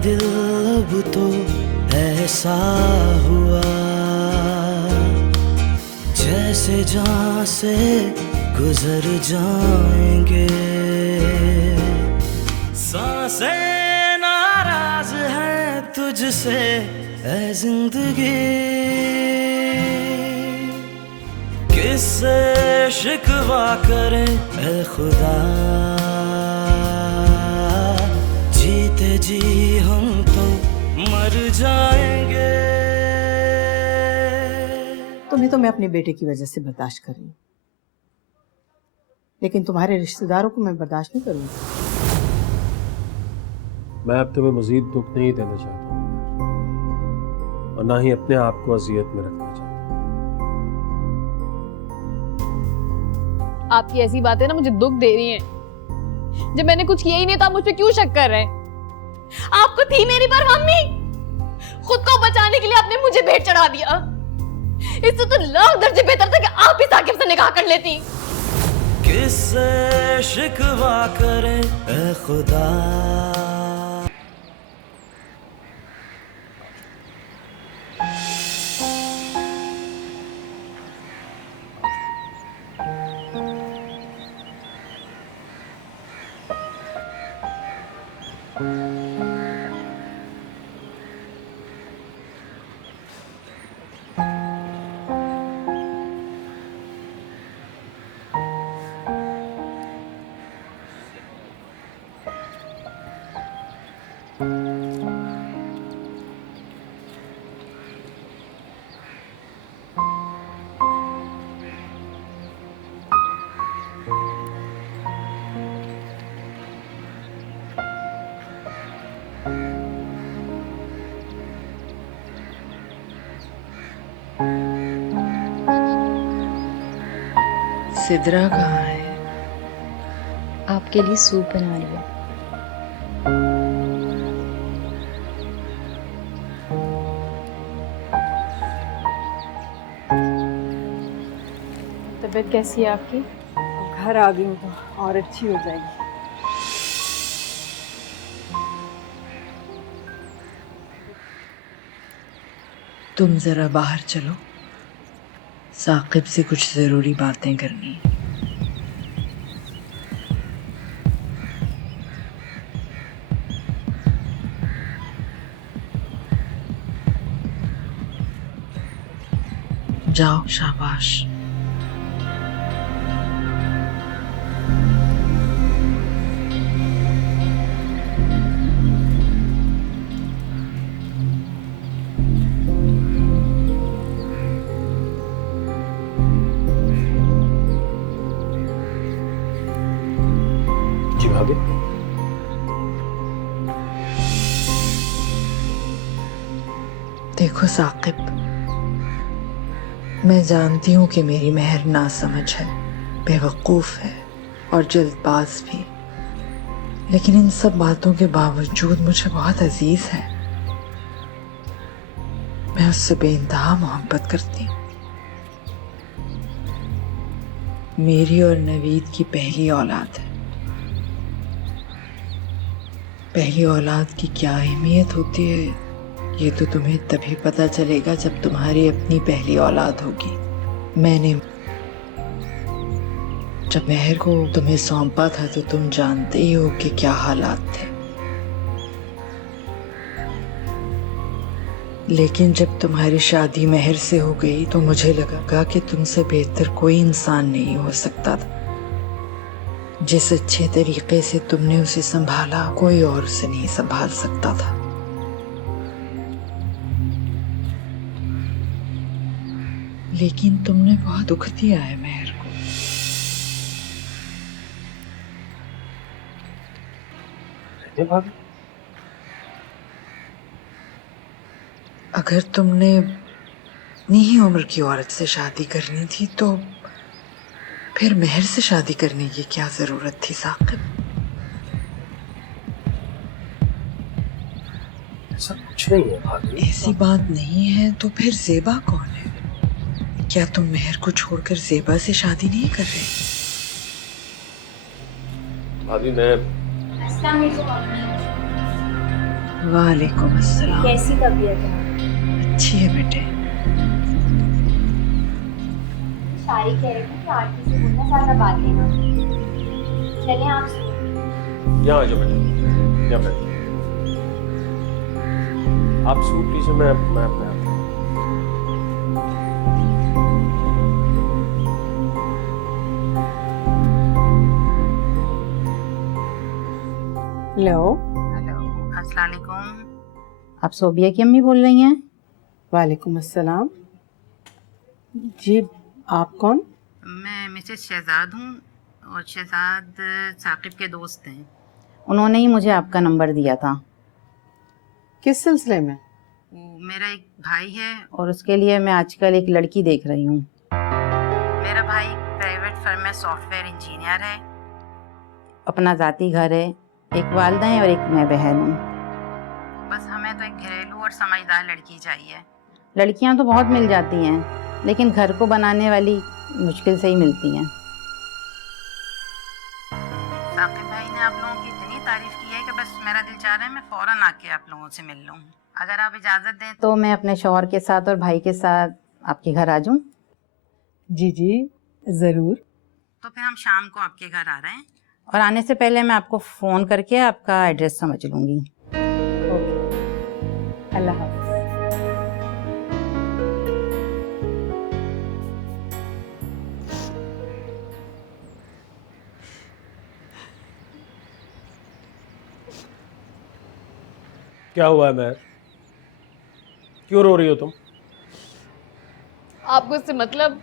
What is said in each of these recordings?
दिल अब तो ऐसा हुआ जैसे जान से गुजर जाएंगे। सांसें नाराज हैं तुझसे ऐ जिंदगी, किससे शिकवा करें ऐ खुदा, जीते जी हम तो मर जाएंगे। तुम्हें तो मैं अपने बेटे की वजह से बर्दाश्त कर रही हूँ, लेकिन तुम्हारे रिश्तेदारों को मैं बर्दाश्त नहीं करूंगी। मैं अब तुम्हें मजीद दुख नहीं देना चाहता और ना ही अपने आप को अजियत में रखना चाहता। आपकी ऐसी बातें ना मुझे दुख दे रही हैं। जब मैंने कुछ किया ही नहीं तो आप मुझ पे क्यों शक कर रहे हैं? आपको थी मेरी पर मम्मी, खुद को बचाने के लिए आपने मुझे भेंट चढ़ा दिया। इससे तो लाख दर्जे बेहतर था कि आप ही साकिब से निकाह कर लेती। किससे शिकवा करें ऐ खुदा। सिद्रा कहाँ है? आपके लिए सूप बना लिया। तबीयत कैसी है आपकी? घर आ गई हूँ तो और अच्छी हो जाएगी। तुम जरा बाहर चलो, साकिब से कुछ जरूरी बातें करनी है। जाओ, शाबाश। जी भाभी। देखो साकिब, मैं जानती हूँ कि मेरी मेहर नासमझ है, बेवकूफ है और जल्दबाज भी, लेकिन इन सब बातों के बावजूद मुझे बहुत अजीज है। मैं उससे बेइंतहा मोहब्बत करती हूँ। मेरी और नवीद की पहली औलाद है। पहली औलाद की क्या अहमियत होती है ये तो तुम्हें तभी पता चलेगा जब तुम्हारी अपनी पहली औलाद होगी। मैंने जब मेहर को तुम्हें सौंपा था तो तुम जानते ही हो कि क्या हालात थे, लेकिन जब तुम्हारी शादी मेहर से हो गई तो मुझे लगा कि तुमसे बेहतर कोई इंसान नहीं हो सकता था। जिस अच्छे तरीके से तुमने उसे संभाला कोई और उसे नहीं संभाल सकता था। लेकिन तुमने बहुत दुख दिया है मेहर को। भाभी, अगर तुमने अपनी ही उम्र की औरत से शादी करनी थी तो फिर मेहर से शादी करने की क्या जरूरत थी साकिब? ऐसा कुछ नहीं है भाभी। ऐसी बात नहीं है तो फिर ज़ेबा कौन है? क्या तुम मेहर को छोड़कर ज़ेबा से शादी नहीं कर रहे? भाभी मैं वालेकुम अस्सलाम। कैसी तबीयत है? अच्छी है बेटे। शाही कह रही थी कि आंटी से बोलना ज़्यादा बात लेना। चलें आप सोइए। यहाँ आ जाओ बेटे, यहाँ बैठो। आप सूट लीजिए, मैं अपने आप आता हूँ। लो। हेलो, अस्सलाम वालेकुम। आप सोबिया की अम्मी बोल रही हैं? वालेकुम अस्सलाम। जी, आप कौन? मैं मिसेस शहजाद हूँ और शहजाद साकिब के दोस्त हैं। उन्होंने ही मुझे आपका नंबर दिया था। किस सिलसिले में? वो मेरा एक भाई है और उसके लिए मैं आजकल एक लड़की देख रही हूँ। मेरा भाई प्राइवेट फर्म में सॉफ्टवेयर इंजीनियर है, अपना ज़ाती घर है, एक वालिदा है और एक मैं बहन हूँ। बस हमें तो एक घरेलू और समझदार लड़की चाहिए। लड़कियाँ तो बहुत मिल जाती हैं, लेकिन घर को बनाने वाली मुश्किल से ही मिलती हैं। साकिब भाई ने आप लोगों की इतनी तारीफ की है कि बस मेरा दिल चाह रहा है मैं फ़ौरन आके आप लोगों से मिल लूँ। अगर आप इजाज़त दें तो मैं अपने शौहर के साथ और भाई के साथ आपके घर आ जाऊँ? जी जी, ज़रूर। तो फिर हम शाम को आपके घर आ रहे हैं और आने से पहले मैं आपको फ़ोन करके आपका एड्रेस समझ लूँगी। ओके, अल्लाह हाफ़िज़। क्या हुआ है महर? क्यों रो रही हो तुम? आपको इससे मतलब?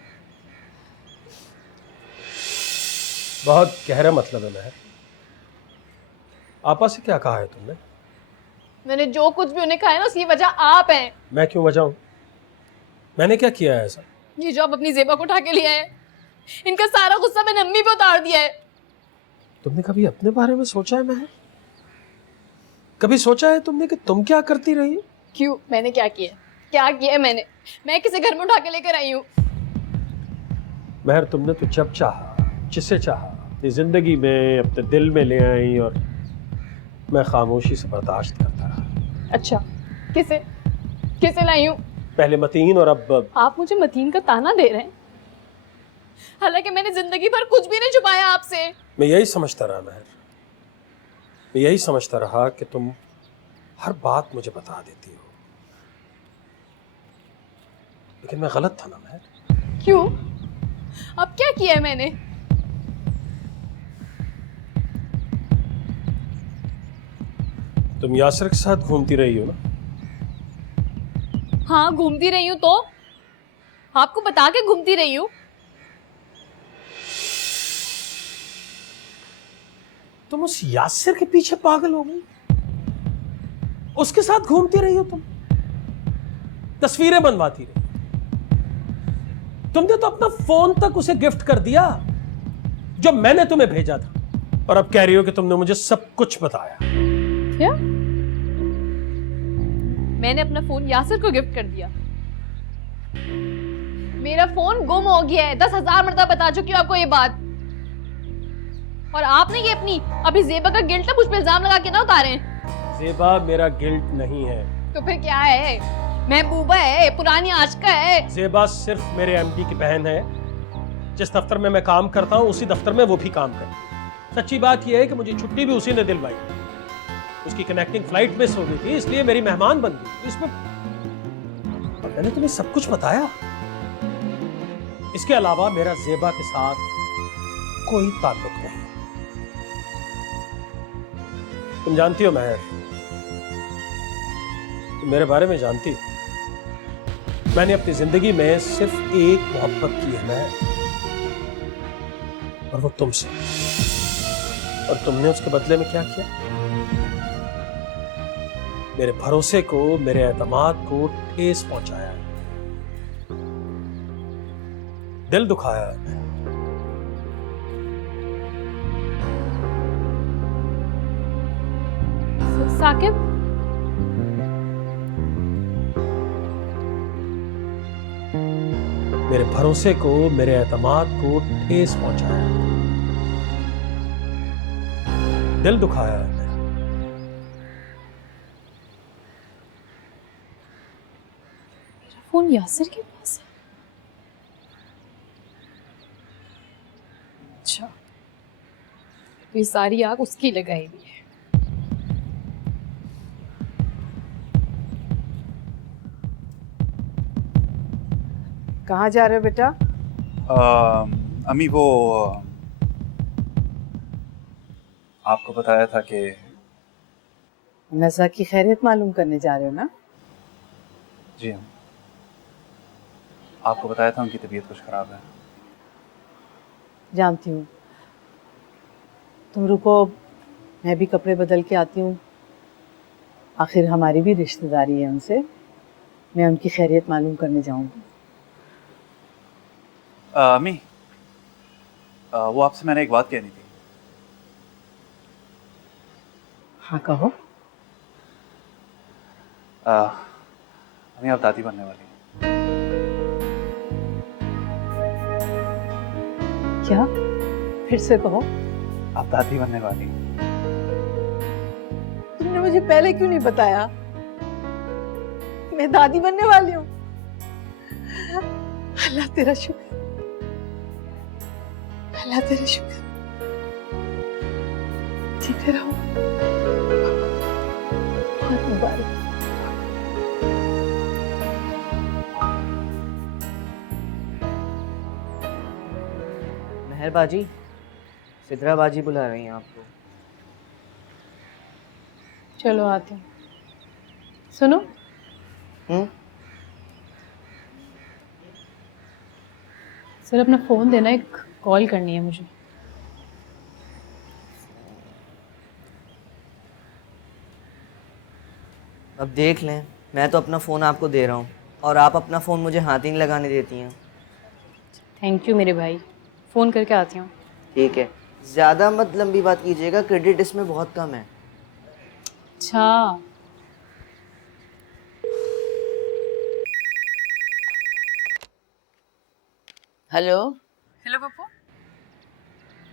बहुत गहरा मतलब है महर। आपा से क्या कहा है तुमने? मैंने जो कुछ भी उन्हें कहा है ना, उसकी वजह आप हैं। मैं क्यों वजह हूं? मैंने क्या किया है ऐसा? ये जो आप अपनी जेबा को उठा के लिया है, इनका सारा गुस्सा मैंने अम्मी पे उतार दिया है। तुमने कभी अपने बारे में सोचा है महर? कभी सोचा है तुमने कि तुम क्या करती रही? क्यों? मैंने क्या किया? क्या किया मैंने? मैं किसी घर में उठा के लेकर आई हूँ? महर, तुमने तो जब चाहा, जिसे चाहा, अपनी जिंदगी में, अपने दिल में ले आई और मैं खामोशी से बर्दाश्त करता रहा। अच्छा, किसे किसे लाई हूँ? पहले मतीन और अब आप मुझे मतीन का ताना दे रहे हैं, हालांकि मैंने जिंदगी भर कुछ भी नहीं छुपाया आपसे। मैं यही समझता रहा महर, मैं यही समझता रहा कि तुम हर बात मुझे बता देती हो, लेकिन मैं गलत था ना महर? क्यों? अब क्या किया है मैंने? तुम यासर के साथ घूमती रही हो ना? हाँ, घूमती रही हूँ। तो आपको बता के घूमती रही हूँ। तुम उस यासिर के पीछे पागल हो गई? उसके साथ घूमती रही हो तुम, तस्वीरें बनवाती रही। तुमने तो अपना फोन तक उसे गिफ्ट कर दिया जो मैंने तुम्हें भेजा था, और अब कह रही हो कि तुमने मुझे सब कुछ बताया। क्या? मैंने अपना फोन यासिर को गिफ्ट कर दिया? मेरा फोन गुम हो गया है। 10,000 मरतबा बता चुकी हूँ आपको ये बात। और आपने ये अपनी अभी जेबा का गिल्ट मुझ पे इल्जाम लगा के ना उतारे। जेबा मेरा गिल्ट नहीं है। तो फिर क्या है? महबूबा है, पुरानी आशिका है। जेबा सिर्फ मेरे एमडी की बहन है। जिस दफ्तर में मैं काम करता हूँ उसी दफ्तर में वो भी काम करती है। सच्ची बात यह है कि मुझे छुट्टी भी उसी ने दिलवाई। उसकी कनेक्टिंग फ्लाइट मिस हो गई थी, इसलिए मेरी मेहमान बन गई। इसमें और मैंने तुम्हें सब कुछ बताया। इसके अलावा मेरा जेबा के साथ कोई ताल्लुक नहीं। तुम जानती हो महर, तुम मेरे बारे में जानती हो, मैंने अपनी जिंदगी में सिर्फ एक मोहब्बत की है महर, और वो तुमसे। और तुमने उसके बदले में क्या किया? मेरे भरोसे को, मेरे एतमाद को ठेस पहुंचाया है, दिल दुखाया है। साकिब, मेरे भरोसे को, मेरे एतमाद को ठेस पहुंचाया है, दिल दुखाया है मेरा। फोन यासिर के पास है। अच्छा, तो ये सारी आग उसकी लगाई हुई है। कहाँ जा रहे हो बेटा? अम्मी वो आपको बताया था कि नज़ा की खैरियत मालूम करने जा रहे हो ना? जी हम आपको बताया था उनकी तबीयत कुछ ख़राब है। जानती हूँ। तुम रुको, मैं भी कपड़े बदल के आती हूँ। आखिर हमारी भी रिश्तेदारी है उनसे। मैं उनकी खैरियत मालूम करने जाऊँगी। अम्मी वो आपसे मैंने एक बात कहनी थी। हाँ कहो। अम्मी आप दादी बनने वाली हैं। क्या? फिर से कहो। आप दादी बनने वाली हैं। तुमने मुझे पहले क्यों नहीं बताया? मैं दादी बनने वाली हूँ। अल्लाह तेरा शुक्र, अल्लाह तेरा शुक्र। ठीक रहो। बहुत मुबारक। मेहर बाजी, सिद्रा बाजी बुला रही हैं आपको। चलो आते हैं। सुनो, सर अपना फोन देना, एक कॉल करनी है मुझे। अब देख लें, मैं तो अपना फ़ोन आपको दे रहा हूँ और आप अपना फ़ोन मुझे हाथ ही नहीं लगाने देती हैं। थैंक यू मेरे भाई, फ़ोन करके आती हूँ। ठीक है, ज़्यादा मत लंबी बात कीजिएगा, क्रेडिट इसमें बहुत कम है। अच्छा, हेलो। हेलो पप्पू।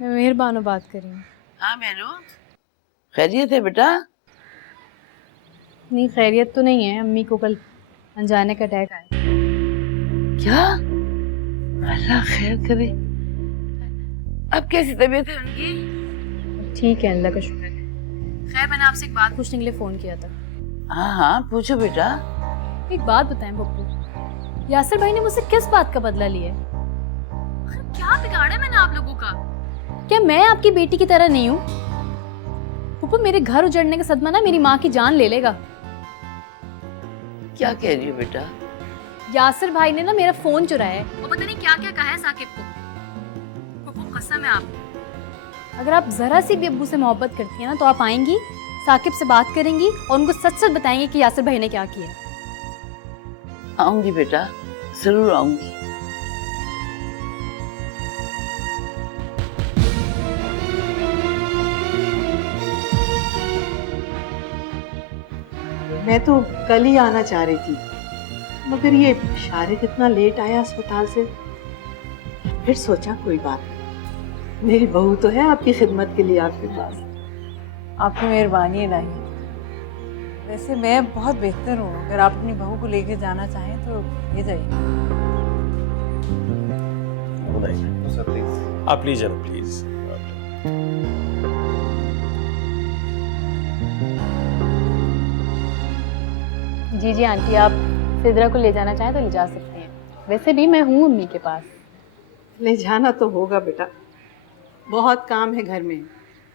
मैं मेहरबानो बात कर रही हूँ। हाँ मेहरू, खैरियत है बेटा? नहीं, खैरियत तो नहीं है। अम्मी को कल अनजाने का अटैक आया। क्या? अल्लाह खैर करे। अब कैसी तबीयत है उनकी? ठीक है, अल्लाह का शुक्र है। खैर, मैंने आपसे एक बात पूछने के लिए फ़ोन किया था। हाँ हाँ पूछो बेटा। एक बात बताएं पप्पू, यासिर भाई ने मुझसे किस बात का बदला लिया है? आखिर क्या बिगाड़ा मैंने आप लोगों का? क्या मैं आपकी बेटी की तरह नहीं हूँ? पप्पू, मेरे घर उजड़ने का सदमा ना मेरी माँ की जान ले लेगा। क्या कह रही हो बेटा? यासिर भाई ने ना मेरा फोन चुराया है। वो पता नहीं क्या क्या कहा है साकिब को। पप्पू कसम है आपको, अगर आप जरा सी भी अब्बू से मोहब्बत करती हैं ना तो आप आएंगी, साकिब से बात करेंगी और उनको सच सच बताएंगे कि यासिर भाई ने क्या किया। आऊंगी बेटा, जरूर आऊंगी। मैं तो कल ही आना चाह रही थी, मगर ये शारिक इतना लेट आया अस्पताल से। फिर सोचा कोई बात नहीं, मेरी बहू तो है आपकी खिदमत के लिए आपके पास। आपकी मेहरबानी है नहीं। वैसे मैं बहुत बेहतर हूँ, अगर आप अपनी बहू को लेके जाना चाहें तो ले जाइए। तो सर प्लीज आप लीजिए ना प्लीज। जी जी आंटी, आप सिद्रा को ले जाना चाहें तो ले जा सकते हैं। वैसे भी मैं हूँ अम्मी के पास। ले जाना तो होगा बेटा, बहुत काम है घर में।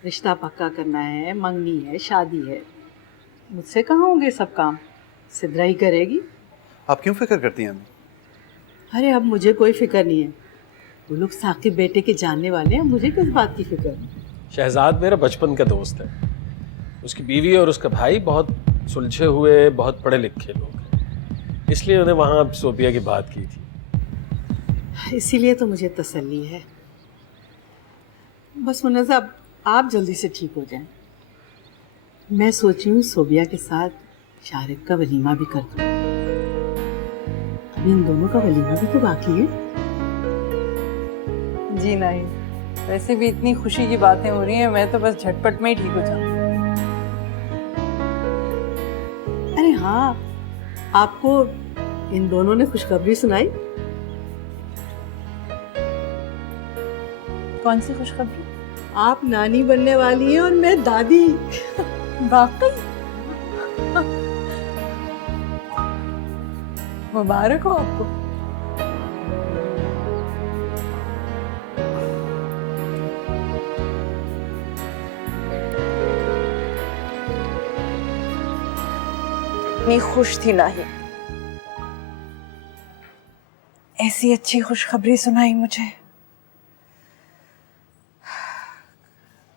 रिश्ता पक्का करना है, मंगनी है, शादी है। मुझसे कहाँ होंगे सब काम, सिद्रा ही करेगी। आप क्यों फिक्र करती हैं अम्मी? अरे अब मुझे कोई फिक्र नहीं है, वो लोग साकिब बेटे के जानने वाले हैं, मुझे किस बात की फिक्र है। शहजाद मेरा बचपन का दोस्त है। उसकी बीवी और उसका भाई बहुत सुलझे हुए, बहुत पढ़े लिखे लोग हैं, इसलिए उन्हें वहाँ सोफिया की बात की थी। इसीलिए तो मुझे तसल्ली है। बस मुन्नज़ा आप जल्दी से ठीक हो जाएं। मैं सोची हूँ सोबिया के साथ शारिक का वलीमा भी कर दूँ। अभी इन दोनों का वलीमा भी तो बाकी है। जी नहीं, वैसे भी इतनी खुशी की बातें हो रही हैं, मैं तो बस झटपट में ही ठीक हो जाऊँ। अरे हाँ, आपको इन दोनों ने खुशखबरी सुनाई। कौन सी खुशखबरी? आप नानी बनने वाली हैं और मैं दादी। वाकई? मुबारक हो आपको। इतनी खुश थी नाही, ऐसी अच्छी खुशखबरी सुनाई मुझे।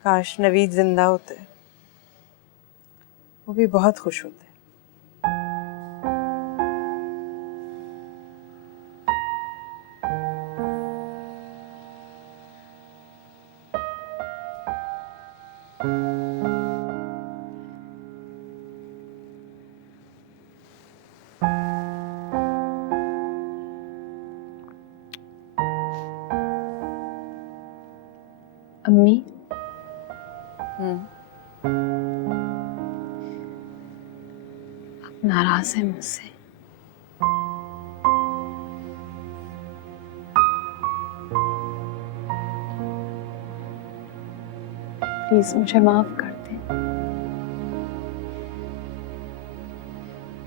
काश नवीद जिंदा होते, वो भी बहुत खुश होते। अम्मी, आप नाराज हैं मुझसे? प्लीज मुझे माफ कर दें।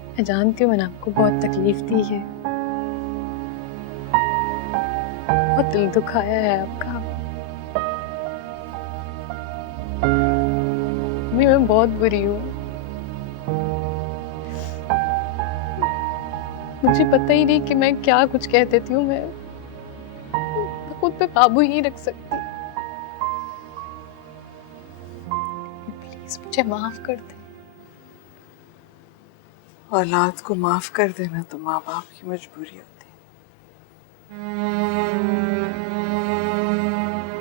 मैं जानती हूँ मैंने आपको बहुत तकलीफ दी है, बहुत दिल दुखाया है आपका। मैं बहुत बुरी हूँ, मुझे पता ही नहीं कि मैं क्या कुछ कह देती हूँ। मैं खुद पे काबू ही नहीं रख सकती। प्लीज मुझे माफ कर दे। औलाद को माफ कर देना तो माँ बाप की मजबूरी होती है।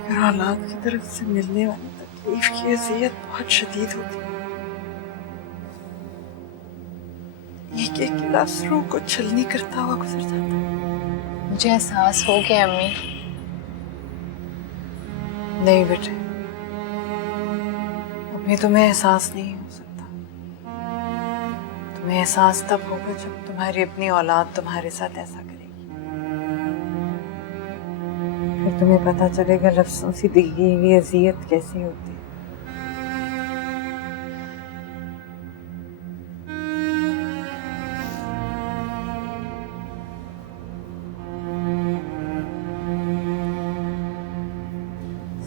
फिर औलाद की तरफ से मिलने वाली तकलीफ की अज़ियत बहुत शदीद होती है। एक एक गिलास रूह को छलनी करता हुआ गुजर जाता है। मुझे एहसास हो गया अम्मी। नहीं बेटे, अभी तुम्हें एहसास नहीं हो सकता। तुम्हें एहसास तब होगा जब तुम्हारी अपनी औलाद तुम्हारे साथ ऐसा करेगी। फिर तुम्हें पता चलेगा लफ्ज़ों से दी गई हुई अज़ियत कैसी होती है।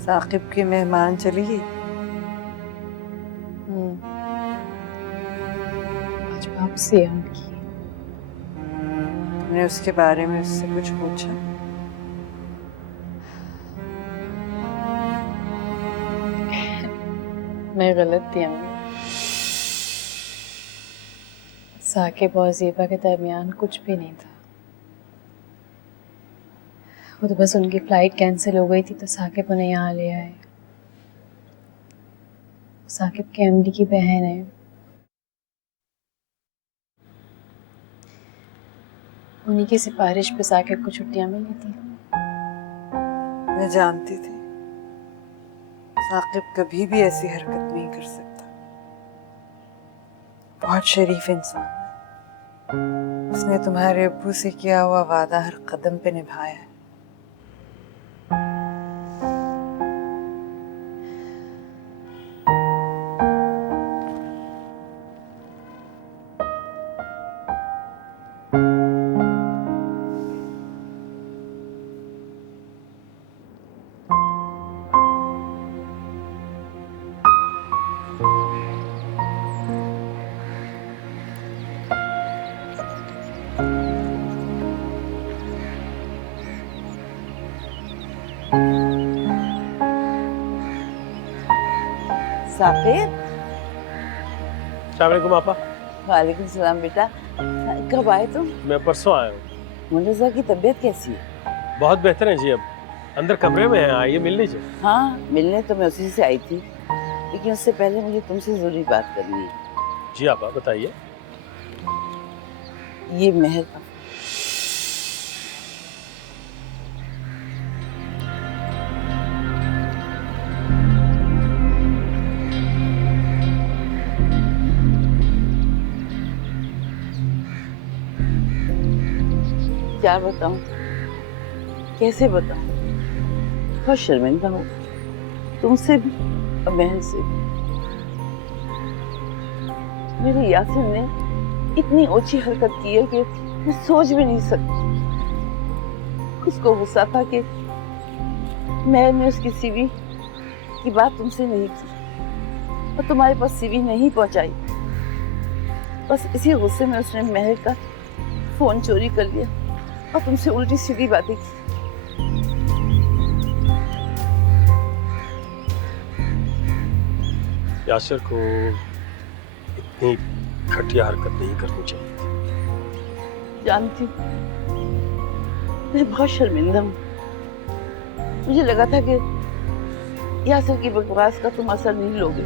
साकिब की मेहमान चली गई। आज वापसी है उनकी। तुमने उसके बारे में उससे कुछ पूछा? मैं गलत थी अम्मी। साकिब और ज़ेबा के दरमियान कुछ भी नहीं था। वो तो बस उनकी फ्लाइट कैंसिल हो गई थी तो साकिब उन्हें यहाँ ले आए। साकिब के एमडी की बहन है। उन्हीं की सिफारिश पे साकिब को छुट्टियां मिली थी। मैं जानती थी साकिब कभी भी ऐसी हरकत नहीं कर सकता। बहुत शरीफ इंसान है। उसने तुम्हारे अब्बू से किया हुआ वादा हर कदम पे निभाया है। साकिब, अस्सलाम वालेकुम आपा। वालेकुम सलाम बेटा। कब आए तुम? मैं परसों आया हूँ। मुन्नज़ा की तबीयत कैसी है? बहुत बेहतर है जी। अब अंदर कमरे में है, आइए मिल लीजिए। हाँ, मिलने तो मैं उसी से आई थी, लेकिन उससे पहले मुझे तुमसे जरूरी बात करनी है। जी आपा बताइए। ये महल का क्या बताऊं, कैसे बताऊं। बहुत शर्मिंदा हूँ तुमसे भी और बहन से भी। मेरे यासिर ने इतनी ओछी हरकत की है कि मैं सोच भी नहीं सकती। उसको गुस्सा था कि मैंने उसकी सीवी की बात तुमसे नहीं की और तुम्हारे पास सीवी नहीं पहुंचाई। बस इसी गुस्से में उसने महर का फोन चोरी कर लिया और तुमसे उल्टी सीधी बातें की। यासिर को इतनी घटिया हरकत नहीं करनी चाहिए थी। जानती हूँ, मैं बहुत शर्मिंदा हूँ। मुझे लगा था कि यासिर की बकवास का तुम असर नहीं लोगे,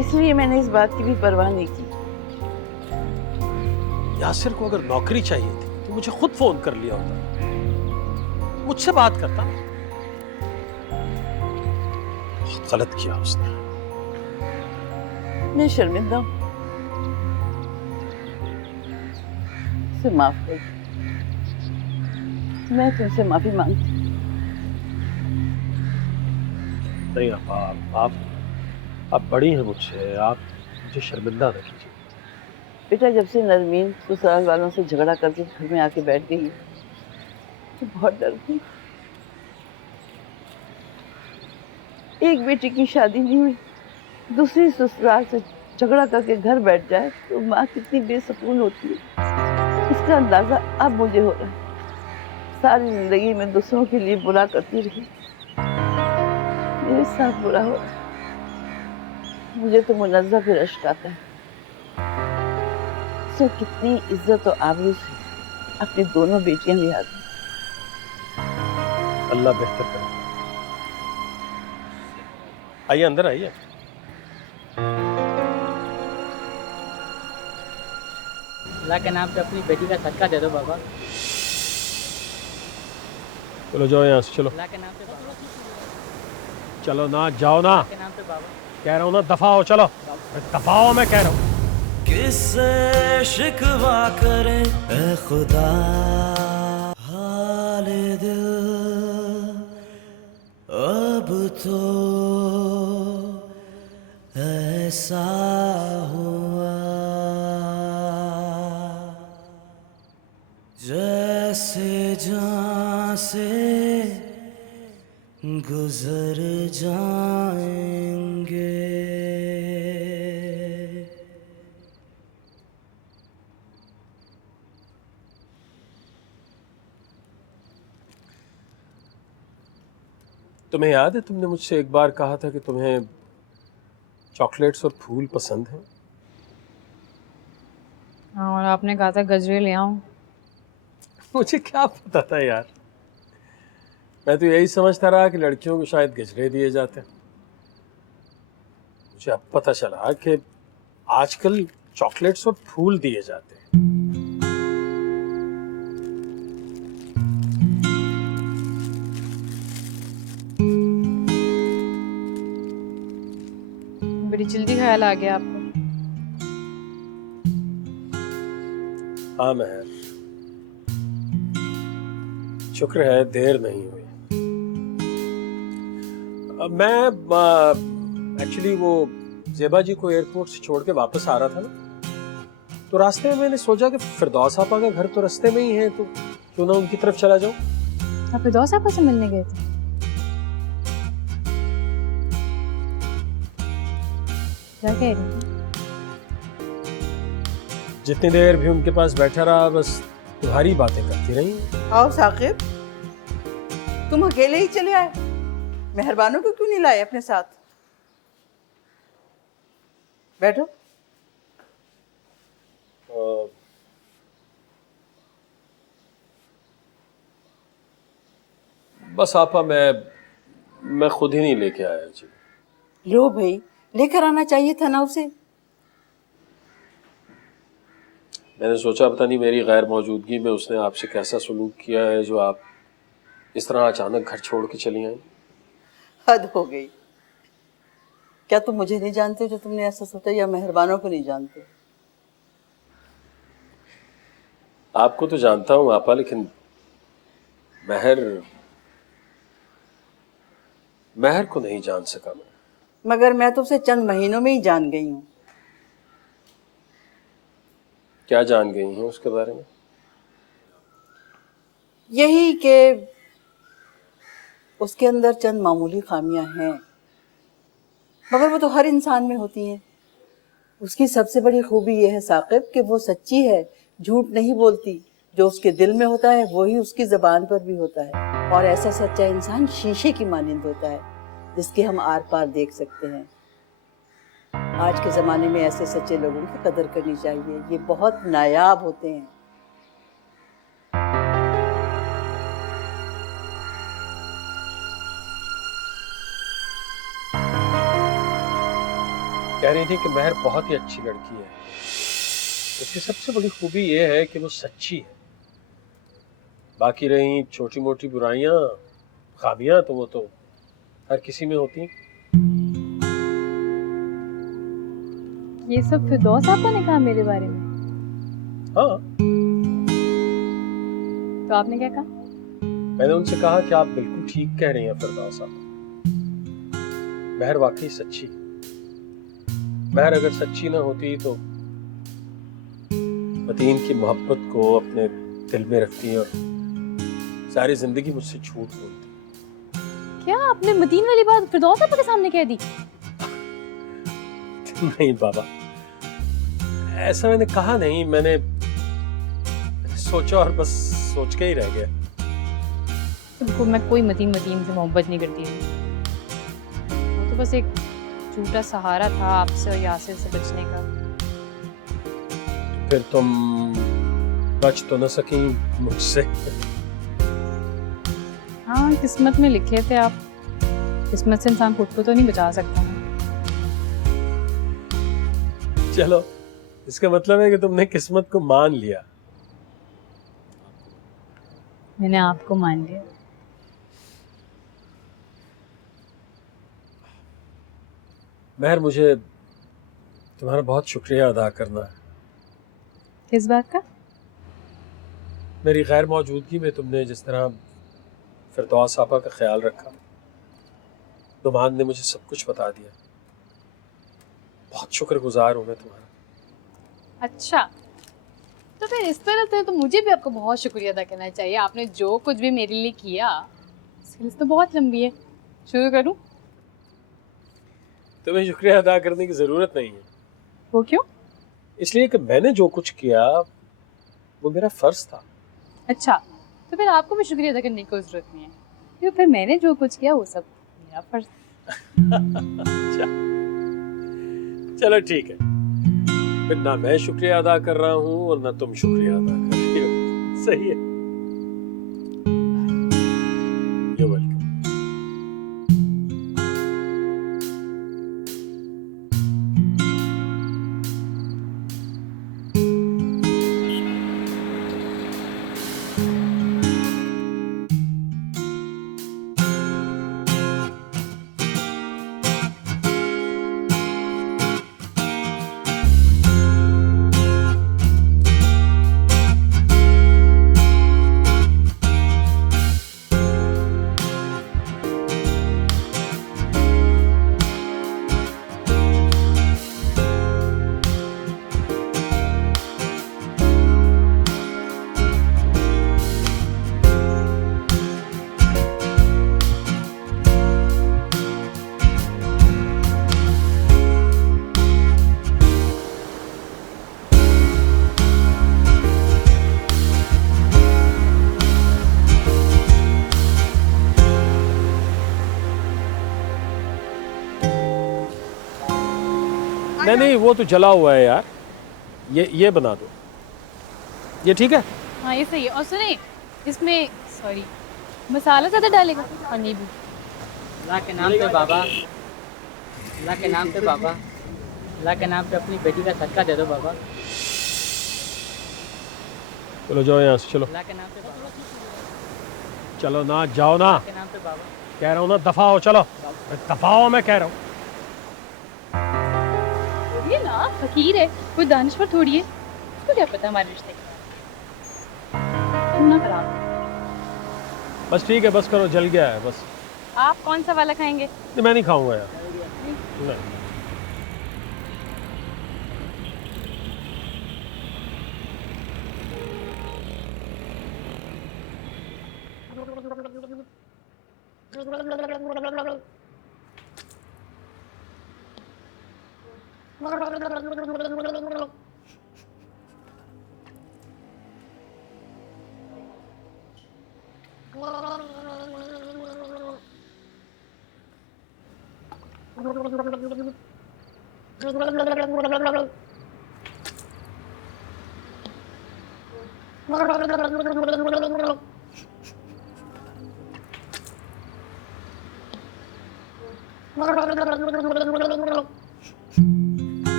इसलिए मैंने इस बात की भी परवाह नहीं की। यासिर को अगर नौकरी चाहिए थी तो मुझे खुद फोन कर लिया होता, मुझसे बात करता। बहुत गलत किया उसने। मैं शर्मिंदा हूँ, उसे माफ कर दो। मैं तुमसे माफी मांगती हूँ। नहीं आप बड़ी हैं मुझसे, आप मुझे शर्मिंदा न कीजिए। बेटा, जब से नरमीन ससुराल वालों से झगड़ा करके घर में आके बैठ गई तो बहुत डर गई। एक बेटी की शादी नहीं हुई, दूसरी ससुराल से झगड़ा करके घर बैठ जाए तो माँ कितनी बेसुकून होती है, इसका अंदाजा अब मुझे हो रहा है। सारी जिंदगी में दूसरों के लिए बुरा करती रही, मेरे साथ बुरा हो रहा है। मुझे तो मुनज़्ज़ा पे रश्क आता है। उसे कितनी इज्जत और आबरू से अपनी दोनों बेटियां भी आती। अल्लाह बेहतर करे। आइए अंदर आइए। अल्लाह के नाम पे अपनी बेटी का सदका दे दो बाबा। चलो जाओ यहाँ से, चलो। अल्लाह के नाम पे बाबा। चलो ना, जाओ ना, के नाम पे बाबा। कह रहा हूँ ना, दफा हो। चलो दफा हो, मैं कह रहा हूँ। किससे शिकवा करे ए खुदा, हाल दिल अब तो ऐसा हुआ जैसे जान से गुजर जाएंगे। तुम्हें याद है, तुमने मुझसे एक बार कहा था कि तुम्हें चॉकलेट्स और फूल पसंद हैं? हाँ, और आपने कहा था गजरे ले आऊं। मुझे क्या पता था यार, मैं तो यही समझता रहा कि लड़कियों को शायद गजरे दिए जाते हैं। मुझे अब पता चला कि आजकल चॉकलेट्स और फूल दिए जाते हैं। बड़ी जल्दी ख्याल आ गया आपको। हाँ महर, शुक्र है देर नहीं हुई। मैं एक्चुअली वो ज़ेबा जी को एयरपोर्ट से छोड़ के वापस आ रहा था ना, तो रास्ते में मैंने सोचा कि फिरदौस आपा का घर तो रास्ते में ही है, तो क्यों ना उनकी तरफ चला जाऊं। आप फिरदौस आपा से मिलने गए थे? क्या कह रही हैं? जितनी देर भी उनके पास बैठा रहा, बस तुम्हारी बातें करती रही। आओ साकिब, तुम अकेले ही चले आए, मेहरबानों को क्यों नहीं लाए अपने साथ? बैठो। बस आपा, मैं खुद ही नहीं लेके आया जी। लो भाई, लेकर आना चाहिए था ना उसे। मैंने सोचा पता नहीं मेरी गैर मौजूदगी में उसने आपसे कैसा सलूक किया है जो आप इस तरह अचानक घर छोड़ के चली आई। हद हो गई। क्या तुम मुझे नहीं जानते जो तुमने ऐसा सोचा, या मेहरबानों को नहीं जानते? आपको तो जानता हूँ आपा, लेकिन महर महर को नहीं जान सका मैं। मगर मैं तो उसे चंद महीनों में ही जान गई हूँ। क्या जान गई हैं उसके बारे में? यही कि उसके अंदर चंद मामूली खामियां हैं, मगर वो तो हर इंसान में होती हैं। उसकी सबसे बड़ी खूबी यह है साकिब कि वो सच्ची है, झूठ नहीं बोलती। जो उसके दिल में होता है वही उसकी ज़बान पर भी होता है। और ऐसा सच्चा इंसान शीशे की मानिंद होता है जिसके हम आर पार देख सकते हैं। आज के ज़माने में ऐसे सच्चे लोगों की कदर करनी चाहिए, ये बहुत नायाब होते हैं। कह रही थी कि महर बहुत ही अच्छी लड़की है। उसकी सबसे बड़ी खूबी यह है कि वो सच्ची है। बाकी रही छोटी मोटी बुराइयां, खामियां, तो वो तो हर किसी में होती हैं। ये सब फिरदौस आपा ने कहा मेरे बारे में? हाँ। तो आपने क्या कहा? मैंने उनसे कहा कि आप बिल्कुल ठीक कह रही हैं फिरदौस आपा। महर वाकई सच्ची है। महर अगर सच्ची ना होती तो मतीन की मोहब्बत को अपने दिल में रखती और सारी जिंदगी मुझसे झूठ बोलती। क्या आपने मतीन वाली बात फिरदौस आपा के सामने कह दी? नहीं बाबा, ऐसा मैंने कहा नहीं। मैंने सोचा और बस सोच के ही रह गया। तुमको मैं कोई मतीन से मोहब्बत नहीं करती हूँ। वो तो बस एक झूठा सहारा था आपसे और यासिर से बचने का। फिर तुम बच तो न सकी मुझसे। हाँ, किस्मत में लिखे थे आप। किस्मत से इंसान खुद को तो नहीं बचा सकता। चलो, इसका मतलब है कि तुमने किस्मत को मान लिया। मैंने आपको मान लिया। महर, मुझे तुम्हारा बहुत शुक्रिया अदा करना है। किस बात का? मेरी गैर मौजूदगी में तुमने जिस तरह फिरदौस आपा का ख्याल रखा। नुमान ने मुझे सब कुछ बता दिया। बहुत शुक्रगुजार हूँ मैं तुम्हारा। अच्छा, तो फिर इस तरह से तो मुझे भी आपको बहुत शुक्रिया अदा करना चाहिए। आपने जो कुछ भी मेरे लिए किया, इसकी लिस्ट तो बहुत लंबी है। शुरू करूं? तुम्हें शुक्रिया अदा करने की जरूरत नहीं है। वो क्यों? इसलिए कि मैंने जो कुछ किया वो मेरा फर्ज था। अच्छा, तो फिर आपको भी शुक्रिया अदा करने की कोई जरूरत नहीं है, क्योंकि फिर मैंने जो कुछ किया वो सब मेरा फर्ज था। चलो ठीक है, फिर ना मैं शुक्रिया अदा कर रहा हूँ और ना तुम शुक्रिया अदा कर रही हो। सही है। You're welcome. नहीं, वो तो जला हुआ है यार। ये बना दो। ये ठीक है? हाँ, ये सही है। और सुनिए, इसमें सॉरी मसाला ज़्यादा डालेगा और नींबू। अल्लाह के नाम पे बाबा, अल्लाह के नाम पे बाबा, अल्लाह के नाम पे अपनी बेटी का सदका दे दो बाबा। चलो जाओ यहाँ से, चलो। अल्लाह के नाम पे बाबा, चलो ना, जाओ ना। अल्लाह के नाम पे बाबा। कह रहा हूँ ना, दफा हो। चलो दफा हो, मैं कह रहा हूँ। ये ना फकीर है, कोई दानिश्वर थोड़ी है। उसको क्या पता हमारे रिश्ते का? तुम ना करा। बस ठीक है, बस करो, जल गया है बस। आप कौन सा वाला खाएंगे? नहीं, मैं नहीं खाऊंगा यार, नहीं।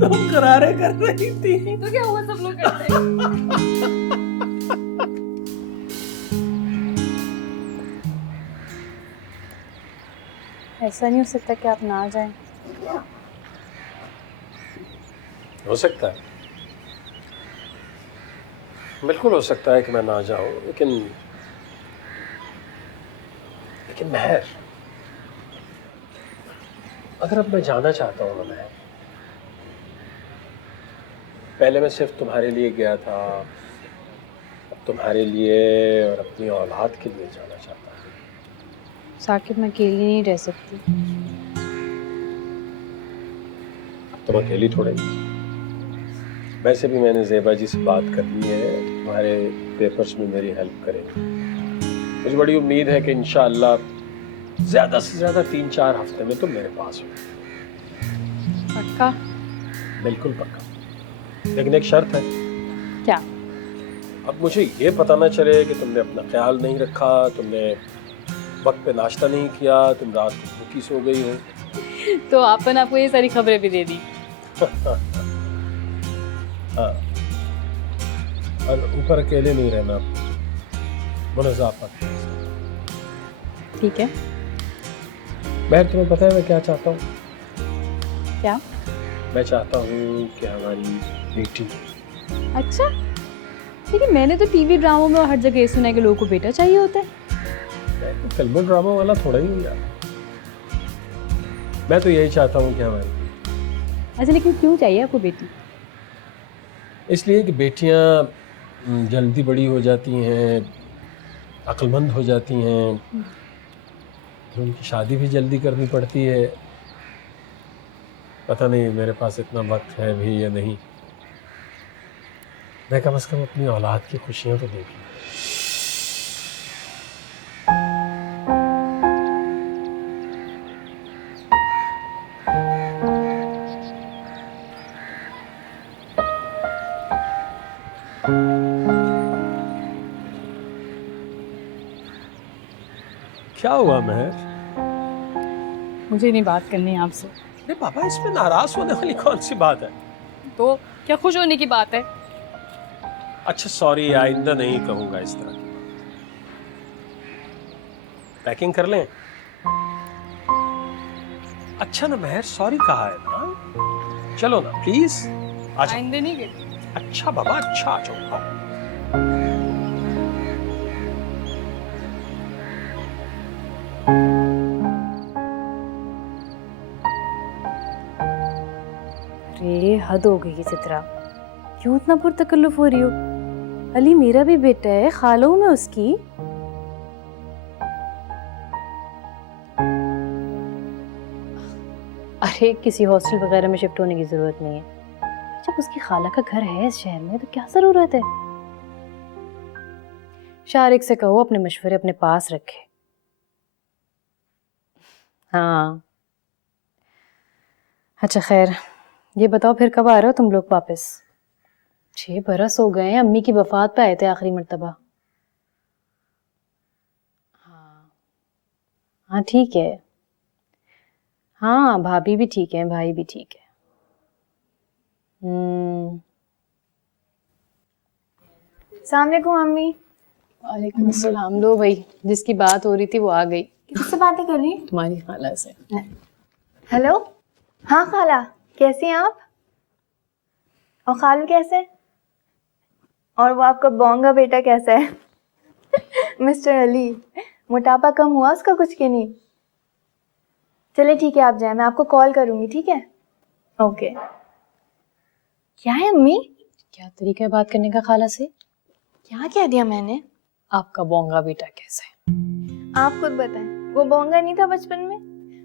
तुम करारे कर रही थी तो क्या हुआ, सब लोग करते हैं। ऐसा नहीं हो सकता कि आप ना जाएं। हो सकता है, बिल्कुल हो सकता है कि मैं ना जाऊं, लेकिन महर, अगर अब मैं जाना चाहता हूं ना महर, पहले मैं सिर्फ तुम्हारे लिए गया था, अब तुम्हारे लिए और अपनी औलाद के लिए जाना चाहता हूं। साकिब, मैं अकेली नहीं रह सकती। तुम अकेली थोड़े, वैसे भी मैंने ज़ेबा जी से बात कर ली है, तुम्हारे पेपर्स में मेरी हेल्प करेंगे। मुझे बड़ी उम्मीद है कि इंशाअल्लाह ज़्यादा से ज़्यादा 3-4 हफ्ते में तुम मेरे पास हो। पक्का? बिल्कुल पक्का, लेकिन एक शर्त है। क्या? अब मुझे ये पता ना चले कि तुमने अपना ख्याल नहीं रखा, तुमने वक्त पे नाश्ता नहीं किया, तुम रात को भूखी सो गई हो। तो आपने आपको ये सारी खबरें भी दे दी। हाँ, और ऊपर अकेले नहीं रहना, मुनाज़ाफत। ठीक है। मैं, तुम्हें पता है मैं क्या चाहता हूँ? क्या? मैं चाहता हूँ कि हमारी बेटी। अच्छा, लेकिन मैंने तो टीवी ड्रामों में और हर जगह ये सुना है कि लोगों को बेटा चाहिए होता है। मैं तो फिल्म ड्रामा वाला थोड़ा ही हूँ यार, मैं तो यही चाहता हूँ कि हमारी। अच्छा, लेकिन क्यों चाहिए आपको बेटी? इसलिए कि बेटियाँ जल्दी बड़ी हो जाती हैं, अक्लमंद हो जाती हैं, तो उनकी शादी भी जल्दी करनी पड़ती है। पता नहीं मेरे पास इतना वक्त है भी या नहीं, मैं कम से कम अपनी औलाद की खुशियाँ तो देखूं। क्या हुआ महर? मुझे नहीं बात करनी है आपसे। अरे पापा, इसमें नाराज होने वाली कौन सी बात है? तो क्या खुश होने की बात है? अच्छा सॉरी, आइंदा नहीं कहूंगा इस तरह की बात। पैकिंग कर लें? अच्छा ना महर, सॉरी कहा है ना, चलो ना प्लीज आ जाओ। आइंदे नहीं कहती। अच्छा बाबा, अच्छा आ जाओ, आओ। अरे हद हो गई चित्रा, क्यों इतना पुरतकल्लुफ हो रही हो? अली मेरा भी बेटा है, खाला हूं मैं उसकी। अरे किसी हॉस्टल वगैरह में शिफ्ट होने की जरूरत नहीं है, जब उसकी खाला का घर है इस शहर में तो क्या जरूरत है? शारिक से कहो अपने मशवरे अपने पास रखे। हाँ, अच्छा खैर, ये बताओ फिर कब आ रहे हो तुम लोग वापस? 6 बरस हो गए हैं, अम्मी की वफात पे आए थे आखिरी मर्तबा। हाँ हाँ ठीक है, हाँ भाभी भी ठीक है, भाई भी ठीक है। अस्सलाम वालेकुम अम्मी। वालेकुम अस्सलाम। लो भाई, जिसकी बात हो रही थी वो आ गई। किससे बातें कर रही हैं? तुम्हारी खाला से। हेलो। हाँ खाला, कैसी हैं आप? और खालू कैसे? और वो आपका बोंगा बेटा कैसा है? मिस्टर अली, मोटापा कम हुआ उसका कुछ कि नहीं? चले ठीक है, आप जाए, मैं आपको कॉल करूंगी, ठीक है? ओके। क्या है अम्मी? क्या तरीका है बात करने का खाला से? क्या कह दिया मैंने? आपका बोंगा बेटा कैसा है? आप खुद बताएं। वो बोंगा नहीं था बचपन में?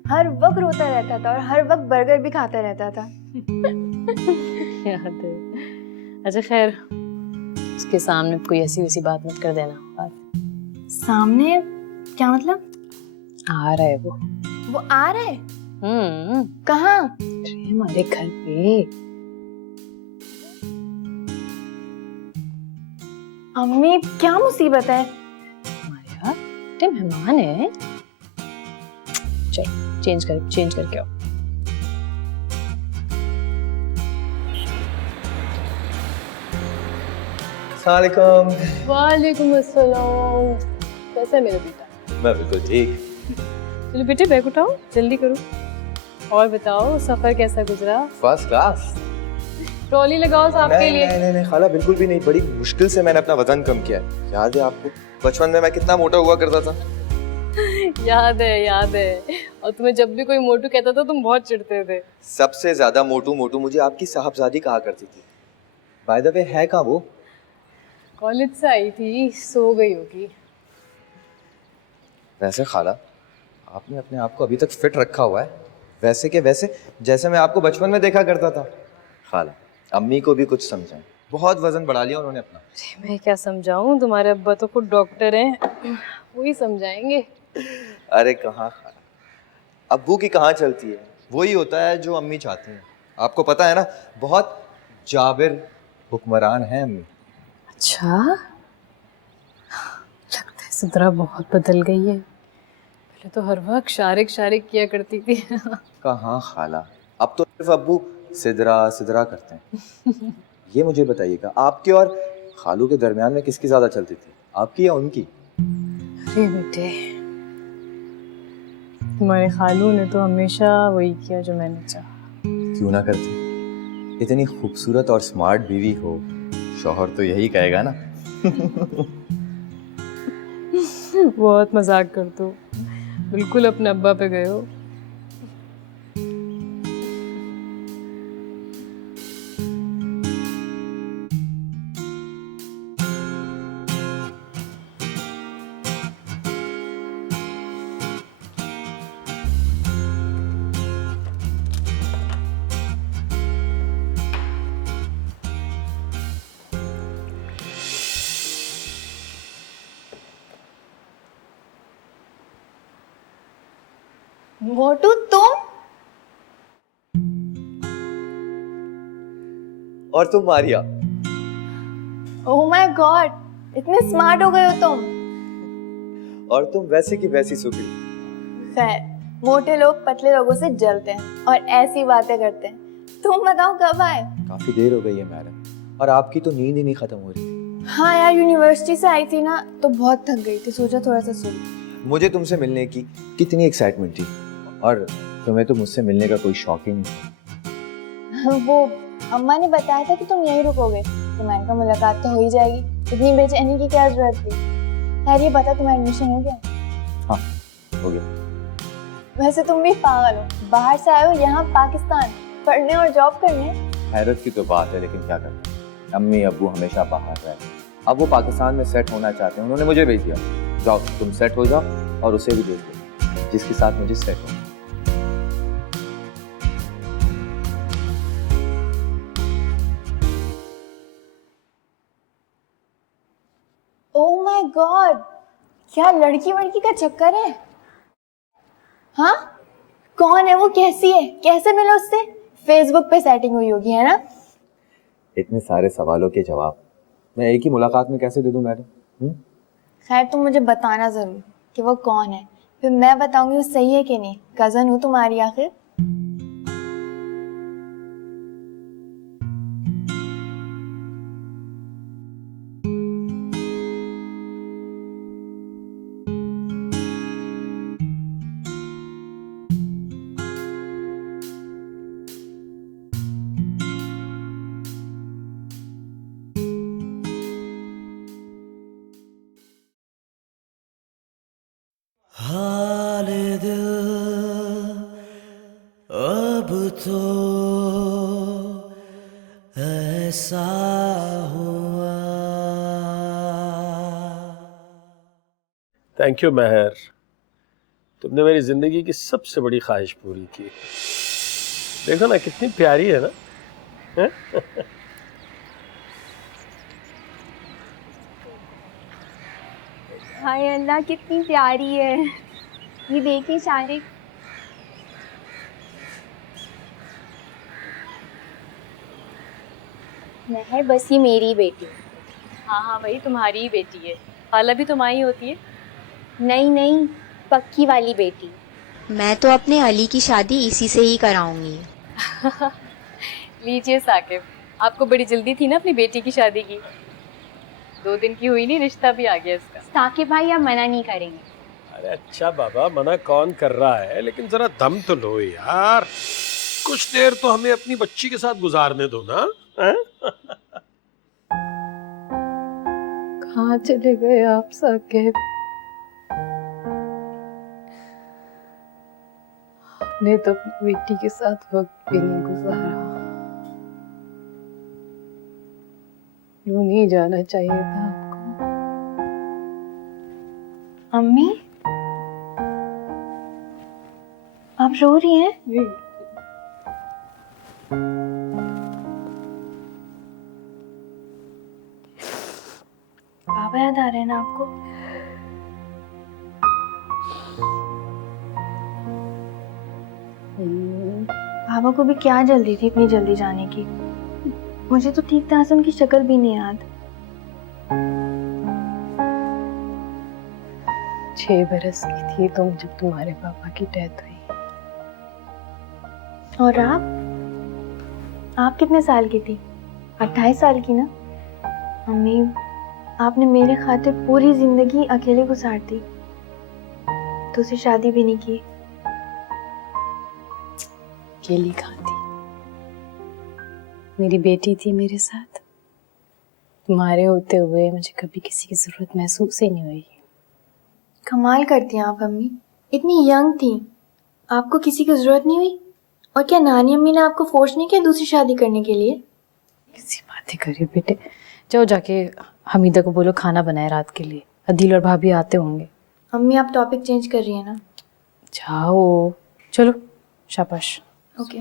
हर वक्त रोता रहता था और हर वक्त बर्गर भी खाता रहता था। याद है। अच्छा खैर, उसके सामने कोई ऐसी वैसी बात मत कर देना। बात सामने? क्या मतलब? आ रहा है वो। वो आ रहा है? कहाँ? हमारे घर पे। अम्मी क्या मुसीबत है? माया, ते मेहमान है। चल चेंज करके आओ। अस्सलामुअलैकुम। वालेकुम अस्सलाम। कैसा है मेरा बेटा? मैं बिल्कुल ठीक। चलो बेटे बैग उठाओ, जल्दी करो। और बताओ सफर कैसा गुजरा? First class. ट्रॉली लगाओ साहब के लिए। नहीं खाला, बिल्कुल भी नहीं। बड़ी मुश्किल से मैंने अपना वजन कम किया है। याद है आपको बचपन में मैं कितना मोटा हुआ करता था? याद है। और तुम्हें जब भी कोई मोटू कहता था तुम बहुत चिढ़ते थे। सबसे ज्यादा मोटू मुझे आपकी साहबजादी कहा करती थी। बाय द वे है कहाँ वो? कॉलेज से आई थी, सो गई होगी। वैसे खाला, आपने अपने आप को अभी तक फिट रखा हुआ है, वैसे के वैसे जैसे मैं आपको बचपन में देखा करता था। खाला, अम्मी को भी कुछ समझाएं, बहुत वजन बढ़ा लिया उन्होंने अपना। अरे मैं क्या समझाऊं, तुम्हारे अब्बा तो खुद डॉक्टर हैं, वही समझाएंगे। अरे कहाँ खाला, अब्बू की कहाँ चलती है, वही होता है जो अम्मी चाहती हैं। आपको पता है ना, बहुत जाबिर हुक्मरान है अम्मी। अच्छा, लगता है सिद्रा बहुत बदल गई है। पहले तो हर वक्त शारिक किया करती थी। कहाँ खाला, अब तो सिर्फ अब्बू सिदरा करते हैं। ये मुझे बताइएगा, आपके और खालू के दरमियान में किसकी ज्यादा चलती थी, आपकी या उनकी? अरे बेटे, तुम्हारे खालू ने तो हमेशा वही किया जो मैंने चाहा। क्यों ना करती, इतनी खूबसूरत और स्मार्ट बीवी हो, शौहर तो यही कहेगा ना। बहुत मजाक करते हो, बिल्कुल अपने अब्बा पे गए हो। मोटू तुम? और तुम मारिया? ओह माय गॉड, इतने स्मार्ट हो गए हो तुम। और तुम वैसे की वैसी सुखी। खैर, मोटे लोग पतले लोगों से जलते हैं और ऐसी बातें करते हैं। तुम बताओ कब आए? काफी देर हो गई है मैडम, और आपकी तो नींद ही नहीं खत्म हो रही थी। हाँ यार, यूनिवर्सिटी से आई थी ना, तो बहुत थक गई थी, सोचा थोड़ा सा सो लूं। मुझे तुमसे मिलने की कितनी एक्साइटमेंट थी, और तुम्हें तो मुझसे मिलने का कोई शौक ही नहीं। वो अम्मा ने बताया था कि तुम यहीं रुकोगे, तो मैंने कहा मुलाकात तो हो ही जाएगी, इतनी बेचैनी की क्या जरूरत थी। यार ये बता, तुम्हारा एडमिशन हो गया? हाँ हो गया। वैसे तुम भी पागल हो, बाहर से आए हो यहाँ पाकिस्तान पढ़ने और जॉब करने। हैरत की तो बात है, लेकिन क्या करते हैं, अम्मी अब्बू हमेशा बाहर रहे, अब वो पाकिस्तान में सेट होना चाहते हैं, उन्होंने मुझे भेज दिया। जाओ तुम सेट हो जाओ और उसे भी देख लो जिसके साथ मुझे सेट हो। ओह माय गॉड, क्या लड़की वड़की का चक्कर है? हाँ, कौन है वो, कैसी है, कैसे मिले उससे? फेसबुक पे सेटिंग हुई होगी, है ना? इतने सारे सवालों के जवाब मैं एक ही मुलाकात में कैसे दे दूं मैडम? खैर तुम मुझे बताना जरूर कि वो कौन है, फिर मैं बताऊंगी वो सही है कि नहीं। कजन हूँ तुम्हारी आखिर। तो ऐसा हुआ। थैंक यू महर, तुमने मेरी जिंदगी की सबसे बड़ी ख्वाहिश पूरी की। देखो ना कितनी प्यारी है ना। हाय अल्लाह कितनी प्यारी है। ये देखिए शारिक। महर बस ये मेरी बेटी। हाँ हाँ वही तुम्हारी ही बेटी है। खाला भी तुम्हारी होती है। नहीं नहीं, पक्की वाली बेटी। मैं तो अपने अली की शादी इसी से ही कराऊंगी। लीजिए साकिब, आपको बड़ी जल्दी थी ना अपनी बेटी की शादी की। 2 दिन की हुई नहीं, रिश्ता भी आ गया इसका। साकिब भाई आप मना नहीं करेंगे? अरे अच्छा बाबा, मना कौन कर रहा है, लेकिन जरा दम तो लो यार। कुछ देर तो हमें अपनी बच्ची के साथ गुजारने दो ना। कहाँ चले गए आप साकिब? आपने तो अपनी बेटी के साथ वक्त भी नहीं गुजारा। यूं नहीं जाना चाहिए था आपको। अम्मी आप रो रही हैं? पापा याद आ रहे हैं ना आपको? पापा को भी क्या जल्दी थी इतनी जल्दी जाने की। मुझे तो ठीक तरह से उनकी शक्ल भी नहीं याद। 6 बरस की थी तुम जब तुम्हारे पापा की डेथ हुई। और आप कितने साल की थी? 28 साल की ना? मम्मी आपने मेरे खातिर पूरी जिंदगी अकेले गुजार दी, तो उसे शादी भी नहीं की। अकेली कहाँ थी? मेरी बेटी थी मेरे साथ। तुम्हारे होते हुए मुझे कभी किसी की जरूरत महसूस ही नहीं हुई। कमाल करती हैं आप अम्मी, इतनी यंग थी, आपको किसी की जरूरत नहीं हुई। और क्या नानी अम्मी ने आपको फोर्स नहीं किया दूसरी शादी करने के लिए? किसी बातें करिए बेटे। जाओ जाके हमीदा को बोलो खाना बनाए रात के लिए। अदील और भाभी आते होंगे। अम्मी आप टॉपिक चेंज कर रही है ना? जाओ चलो, शाबाश। ओके।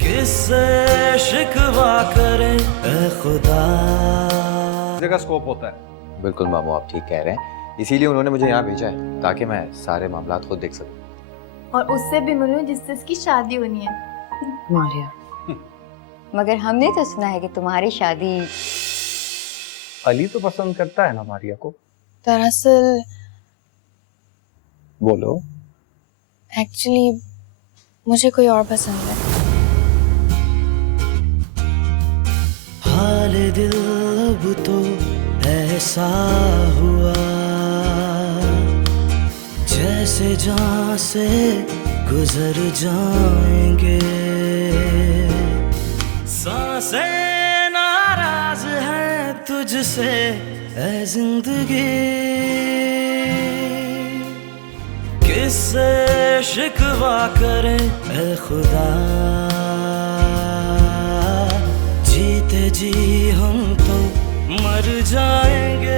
किससे शिकवा करे ए खुदा। जगह स्कोप होता है। बिल्कुल मामू, आप ठीक कह रहे हैं। इसीलिए उन्होंने मुझे यहाँ भेजा है ताकि मैं सारे मामलात खुद देख सकूं। और उससे भी मिलूं जिससे इसकी शादी होनी है। मारिया, मगर हमने तो सुना है कि तुम्हारी शादी अली तो पसंद करता है ना मारिया को। दरअसल बोलो। एक्चुअली मुझे कोई और पसंद है। हाल दिल अब तो ऐसा हुआ जैसे जान से गुजर जाएंगे। सांसें नाराज हैं तुझसे ऐ जिंदगी, किससे शिकवा करें ऐ खुदा। जीते जी हम तो मर जाएंगे।